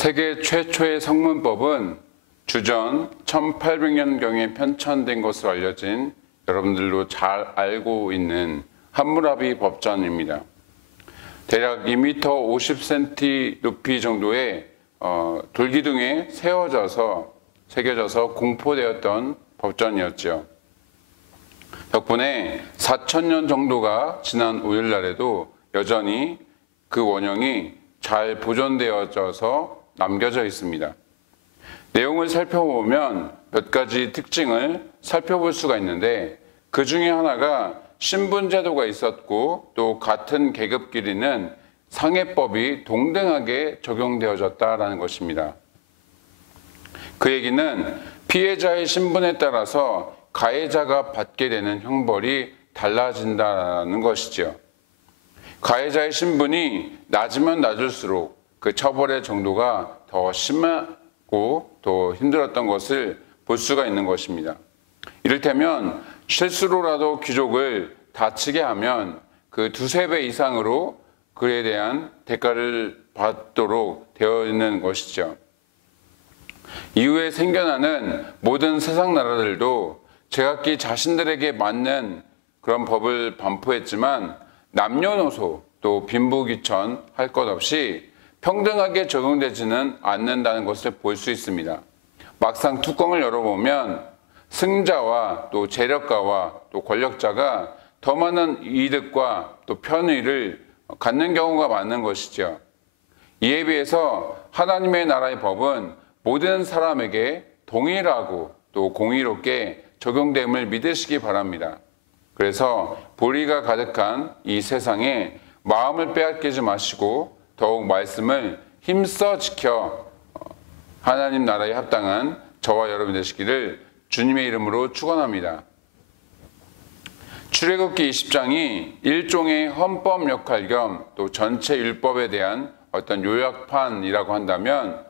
세계 최초의 성문법은 주전 1800년경에 편찬된 것으로 알려진 여러분들도 잘 알고 있는 함무라비 법전입니다. 대략 2m 50cm 높이 정도의 돌기둥에 새겨져서 공포되었던 법전이었죠. 덕분에 4000년 정도가 지난 오늘날에도 여전히 그 원형이 잘 보존되어져서 남겨져 있습니다. 내용을 살펴보면 몇 가지 특징을 살펴볼 수가 있는데, 그 중에 하나가 신분제도가 있었고 또 같은 계급끼리는 상해법이 동등하게 적용되어졌다라는 것입니다. 그 얘기는 피해자의 신분에 따라서 가해자가 받게 되는 형벌이 달라진다는 것이죠. 가해자의 신분이 낮으면 낮을수록 그 처벌의 정도가 더 심하고 더 힘들었던 것을 볼 수가 있는 것입니다. 이를테면 실수로라도 귀족을 다치게 하면 그 두세 배 이상으로 그에 대한 대가를 받도록 되어 있는 것이죠. 이후에 생겨나는 모든 세상 나라들도 제각기 자신들에게 맞는 그런 법을 반포했지만 남녀노소 또 빈부귀천 할 것 없이 평등하게 적용되지는 않는다는 것을 볼 수 있습니다. 막상 뚜껑을 열어보면 승자와 또 재력가와 또 권력자가 더 많은 이득과 또 편의를 갖는 경우가 많은 것이죠. 이에 비해서 하나님의 나라의 법은 모든 사람에게 동일하고 또 공의롭게 적용됨을 믿으시기 바랍니다. 그래서 불의가 가득한 이 세상에 마음을 빼앗기지 마시고 더욱 말씀을 힘써 지켜 하나님 나라에 합당한 저와 여러분 되시기를 주님의 이름으로 축원합니다. 출애굽기 20장이 일종의 헌법 역할 겸 또 전체 율법에 대한 어떤 요약판이라고 한다면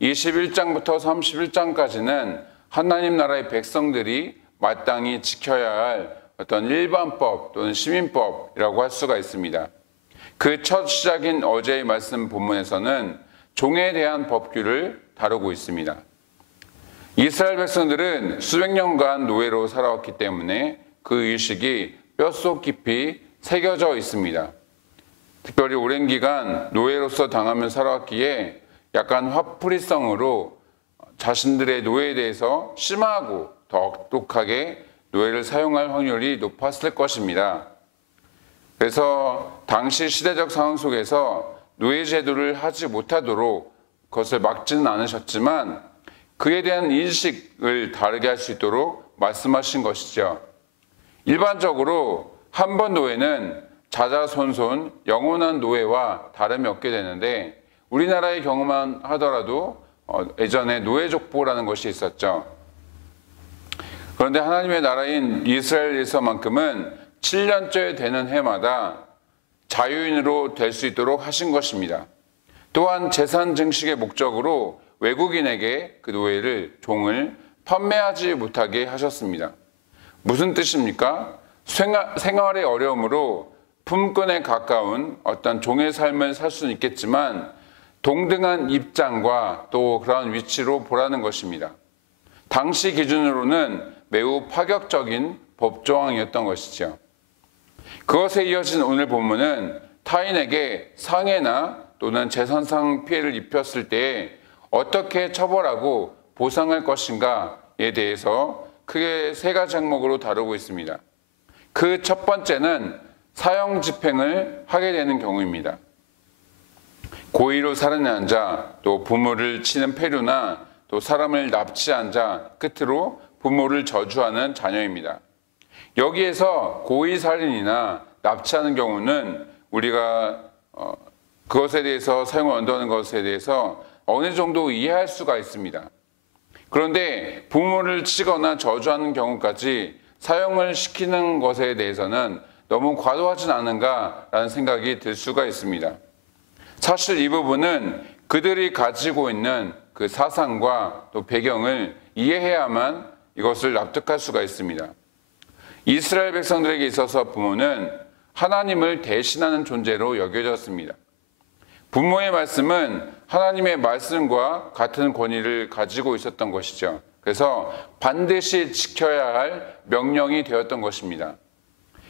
21장부터 31장까지는 하나님 나라의 백성들이 마땅히 지켜야 할 어떤 일반법 또는 시민법이라고 할 수가 있습니다. 그 첫 시작인 어제의 말씀 본문에서는 종에 대한 법규를 다루고 있습니다. 이스라엘 백성들은 수백 년간 노예로 살아왔기 때문에 그 의식이 뼛속 깊이 새겨져 있습니다. 특별히 오랜 기간 노예로서 당하며 살아왔기에 약간 화풀이성으로 자신들의 노예에 대해서 심하고 더 억독하게 노예를 사용할 확률이 높았을 것입니다. 그래서 당시 시대적 상황 속에서 노예 제도를 하지 못하도록 그것을 막지는 않으셨지만 그에 대한 인식을 다르게 할 수 있도록 말씀하신 것이죠. 일반적으로 한 번 노예는 자자손손 영원한 노예와 다름이 없게 되는데, 우리나라의 경우만 하더라도 예전에 노예족보라는 것이 있었죠. 그런데 하나님의 나라인 이스라엘에서만큼은 7년째 되는 해마다 자유인으로 될 수 있도록 하신 것입니다. 또한 재산 증식의 목적으로 외국인에게 그 노예를, 종을 판매하지 못하게 하셨습니다. 무슨 뜻입니까? 생활의 어려움으로 품꾼에 가까운 어떤 종의 삶을 살 수는 있겠지만 동등한 입장과 또 그러한 위치로 보라는 것입니다. 당시 기준으로는 매우 파격적인 법조항이었던 것이죠. 그것에 이어진 오늘 본문은 타인에게 상해나 또는 재산상 피해를 입혔을 때 어떻게 처벌하고 보상할 것인가에 대해서 크게 세 가지 항목으로 다루고 있습니다. 그 첫 번째는 사형 집행을 하게 되는 경우입니다. 고의로 살인한 자, 또 부모를 치는 패류나 또 사람을 납치한 자, 끝으로 부모를 저주하는 자녀입니다. 여기에서 고의 살인이나 납치하는 경우는 우리가 그것에 대해서 사형을 언도하는 것에 대해서 어느 정도 이해할 수가 있습니다. 그런데 부모를 치거나 저주하는 경우까지 사형을 시키는 것에 대해서는 너무 과도하진 않은가라는 생각이 들 수가 있습니다. 사실 이 부분은 그들이 가지고 있는 그 사상과 또 배경을 이해해야만 이것을 납득할 수가 있습니다. 이스라엘 백성들에게 있어서 부모는 하나님을 대신하는 존재로 여겨졌습니다. 부모의 말씀은 하나님의 말씀과 같은 권위를 가지고 있었던 것이죠. 그래서 반드시 지켜야 할 명령이 되었던 것입니다.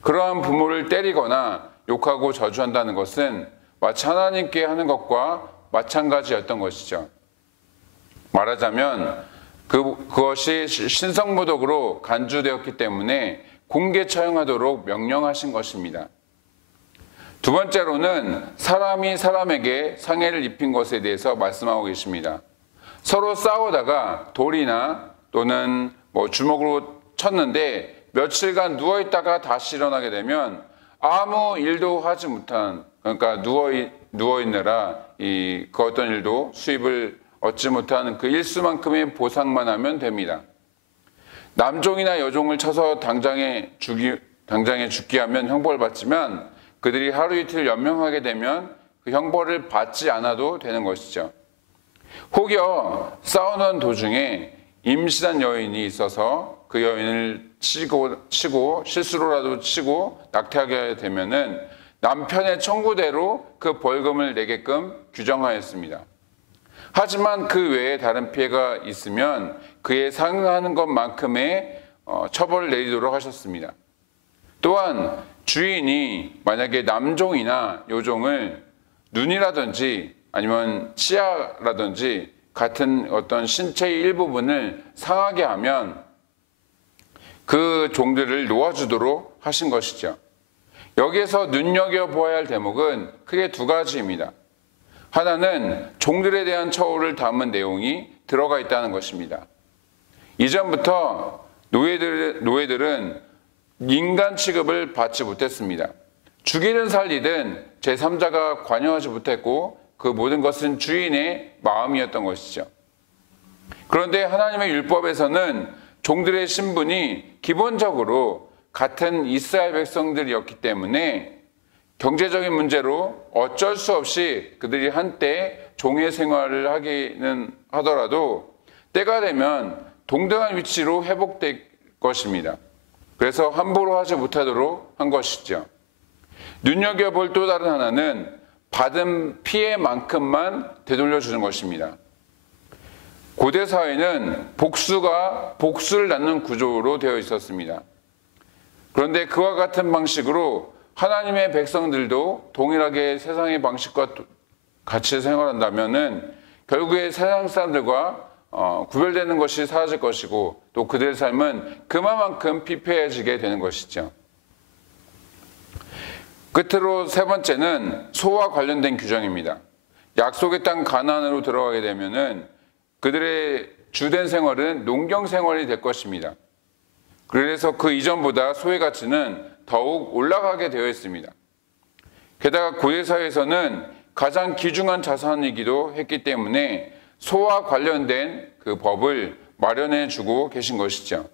그러한 부모를 때리거나 욕하고 저주한다는 것은 마치 하나님께 하는 것과 마찬가지였던 것이죠. 말하자면 그것이 신성모독으로 간주되었기 때문에 공개 처형하도록 명령하신 것입니다. 두 번째로는 사람이 사람에게 상해를 입힌 것에 대해서 말씀하고 계십니다. 서로 싸우다가 돌이나 또는 주먹으로 쳤는데 며칠간 누워있다가 다시 일어나게 되면 아무 일도 하지 못한, 그러니까 누워있느라 그 어떤 일도 수입을 얻지 못하는 그 일수만큼의 보상만 하면 됩니다. 남종이나 여종을 쳐서 당장에 죽게 하면 형벌을 받지만 그들이 하루 이틀 연명하게 되면 그 형벌을 받지 않아도 되는 것이죠. 혹여 싸우는 도중에 임신한 여인이 있어서 그 여인을 치고 실수로라도 치고 낙태하게 되면은 남편의 청구대로 그 벌금을 내게끔 규정하였습니다. 하지만 그 외에 다른 피해가 있으면 그에 상응하는 것만큼의 처벌을 내리도록 하셨습니다. 또한 주인이 만약에 남종이나 여종을 눈이라든지 아니면 치아라든지 같은 어떤 신체의 일부분을 상하게 하면 그 종들을 놓아주도록 하신 것이죠. 여기에서 눈여겨보아야 할 대목은 크게 두 가지입니다. 하나는 종들에 대한 처우를 담은 내용이 들어가 있다는 것입니다. 이전부터 노예들은 인간 취급을 받지 못했습니다. 죽이든 살리든 제3자가 관여하지 못했고 그 모든 것은 주인의 마음이었던 것이죠. 그런데 하나님의 율법에서는 종들의 신분이 기본적으로 같은 이스라엘 백성들이었기 때문에 경제적인 문제로 어쩔 수 없이 그들이 한때 종의 생활을 하기는 하더라도 때가 되면 동등한 위치로 회복될 것입니다. 그래서 함부로 하지 못하도록 한 것이죠. 눈여겨볼 또 다른 하나는 받은 피해만큼만 되돌려주는 것입니다. 고대 사회는 복수가 복수를 낳는 구조로 되어 있었습니다. 그런데 그와 같은 방식으로 하나님의 백성들도 동일하게 세상의 방식과 같이 생활한다면은 결국에 세상 사람들과 구별되는 것이 사라질 것이고 또 그들의 삶은 그만큼 피폐해지게 되는 것이죠. 끝으로 세 번째는 소와 관련된 규정입니다. 약속의 땅 가나안으로 들어가게 되면은 그들의 주된 생활은 농경 생활이 될 것입니다. 그래서 그 이전보다 소의 가치는 더욱 올라가게 되어 있습니다. 게다가 고대 사회에서는 가장 귀중한 자산이기도 했기 때문에 소와 관련된 그 법을 마련해 주고 계신 것이죠.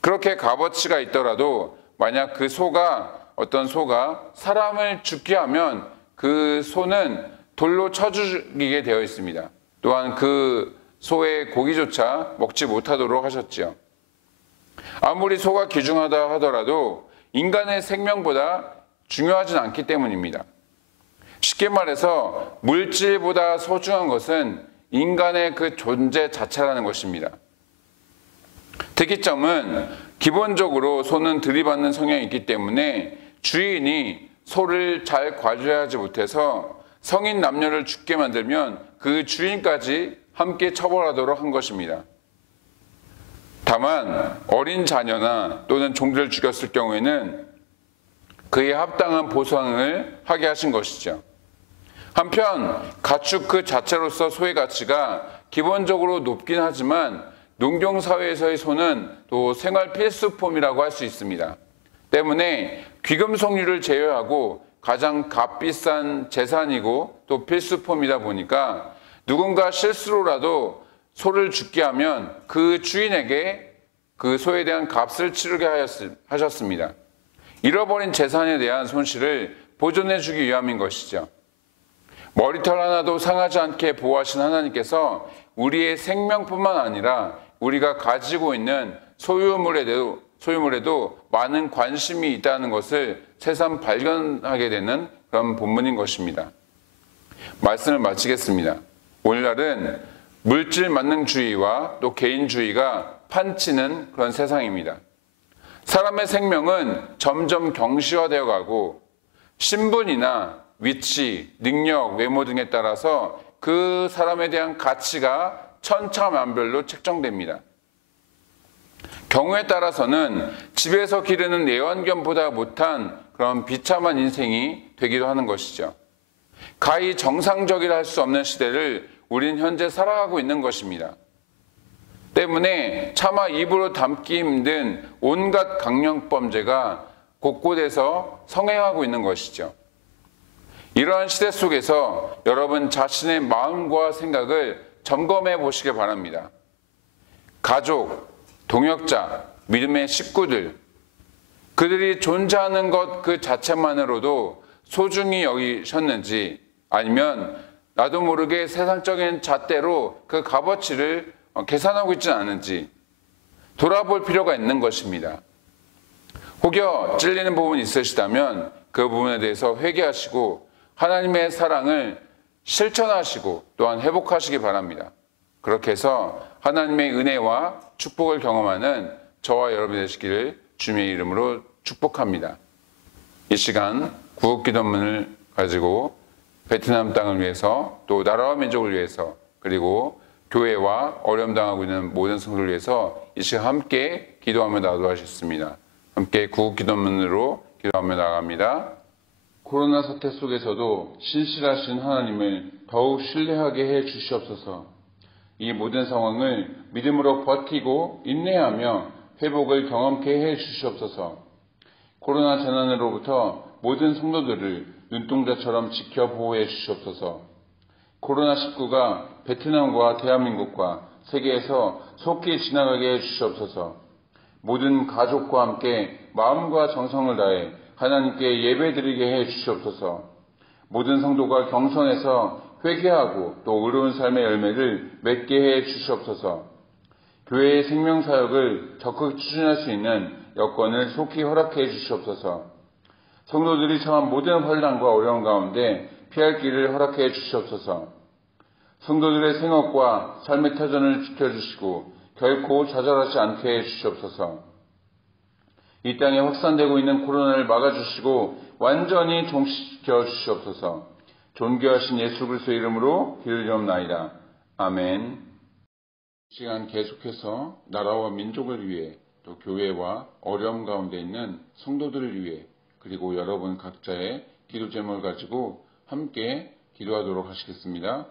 그렇게 값어치가 있더라도 만약 어떤 소가 사람을 죽게 하면 그 소는 돌로 쳐 죽이게 되어 있습니다. 또한 그 소의 고기조차 먹지 못하도록 하셨지요. 아무리 소가 귀중하다 하더라도 인간의 생명보다 중요하진 않기 때문입니다. 쉽게 말해서 물질보다 소중한 것은 인간의 그 존재 자체라는 것입니다. 특이점은 기본적으로 소는 들이받는 성향이 있기 때문에 주인이 소를 잘 관리하지 못해서 성인 남녀를 죽게 만들면 그 주인까지 함께 처벌하도록 한 것입니다. 다만 어린 자녀나 또는 종들을 죽였을 경우에는 그에 합당한 보상을 하게 하신 것이죠. 한편 가축 그 자체로서 소의 가치가 기본적으로 높긴 하지만 농경사회에서의 소는 또 생활 필수품이라고 할 수 있습니다. 때문에 귀금속류를 제외하고 가장 값비싼 재산이고 또 필수품이다 보니까 누군가 실수로라도 소를 죽게 하면 그 주인에게 그 소에 대한 값을 치르게 하셨습니다. 잃어버린 재산에 대한 손실을 보존해 주기 위함인 것이죠. 머리털 하나도 상하지 않게 보호하신 하나님께서 우리의 생명뿐만 아니라 우리가 가지고 있는 소유물에도 많은 관심이 있다는 것을 새삼 발견하게 되는 그런 본문인 것입니다. 말씀을 마치겠습니다. 오늘날은 물질 만능주의와 또 개인주의가 판치는 그런 세상입니다. 사람의 생명은 점점 경시화되어 가고 신분이나 위치, 능력, 외모 등에 따라서 그 사람에 대한 가치가 천차만별로 책정됩니다. 경우에 따라서는 집에서 기르는 애완견보다 못한 그런 비참한 인생이 되기도 하는 것이죠. 가히 정상적이라 할 수 없는 시대를 우린 현재 살아가고 있는 것입니다. 때문에 차마 입으로 담기 힘든 온갖 강령범죄가 곳곳에서 성행하고 있는 것이죠. 이러한 시대 속에서 여러분 자신의 마음과 생각을 점검해 보시기 바랍니다. 가족, 동역자, 믿음의 식구들, 그들이 존재하는 것 그 자체만으로도 소중히 여기셨는지, 아니면 나도 모르게 세상적인 잣대로 그 값어치를 계산하고 있지는 않은지 돌아볼 필요가 있는 것입니다. 혹여 찔리는 부분이 있으시다면 그 부분에 대해서 회개하시고 하나님의 사랑을 실천하시고 또한 회복하시기 바랍니다. 그렇게 해서 하나님의 은혜와 축복을 경험하는 저와 여러분이 되시기를 주님의 이름으로 축복합니다. 이 시간 구국기도문을 가지고 베트남 땅을 위해서 또 나라와 민족을 위해서 그리고 교회와 어려움 당하고 있는 모든 성도를 위해서 이 시간 함께 기도하며 나도하셨습니다. 함께 구국기도문으로 기도하며 나갑니다. 코로나 사태 속에서도 신실하신 하나님을 더욱 신뢰하게 해 주시옵소서. 이 모든 상황을 믿음으로 버티고 인내하며 회복을 경험케 해 주시옵소서. 코로나 재난으로부터 모든 성도들을 눈동자처럼 지켜 보호해 주시옵소서. 코로나19가 베트남과 대한민국과 세계에서 속히 지나가게 해 주시옵소서. 모든 가족과 함께 마음과 정성을 다해 하나님께 예배드리게 해 주시옵소서. 모든 성도가 경선에서 회개하고 또 의로운 삶의 열매를 맺게 해 주시옵소서. 교회의 생명사역을 적극 추진할 수 있는 여건을 속히 허락해 주시옵소서. 성도들이 처한 모든 환난과 어려움 가운데 피할 길을 허락해 주시옵소서. 성도들의 생업과 삶의 터전을 지켜주시고 결코 좌절하지 않게 해 주시옵소서. 이 땅에 확산되고 있는 코로나를 막아주시고 완전히 종식시켜 주시옵소서. 존귀하신 예수 그리스도의 이름으로 기도드리옵나이다. 아멘. 시간 계속해서 나라와 민족을 위해 또 교회와 어려움 가운데 있는 성도들을 위해 그리고 여러분 각자의 기도 제목을 가지고 함께 기도하도록 하시겠습니다.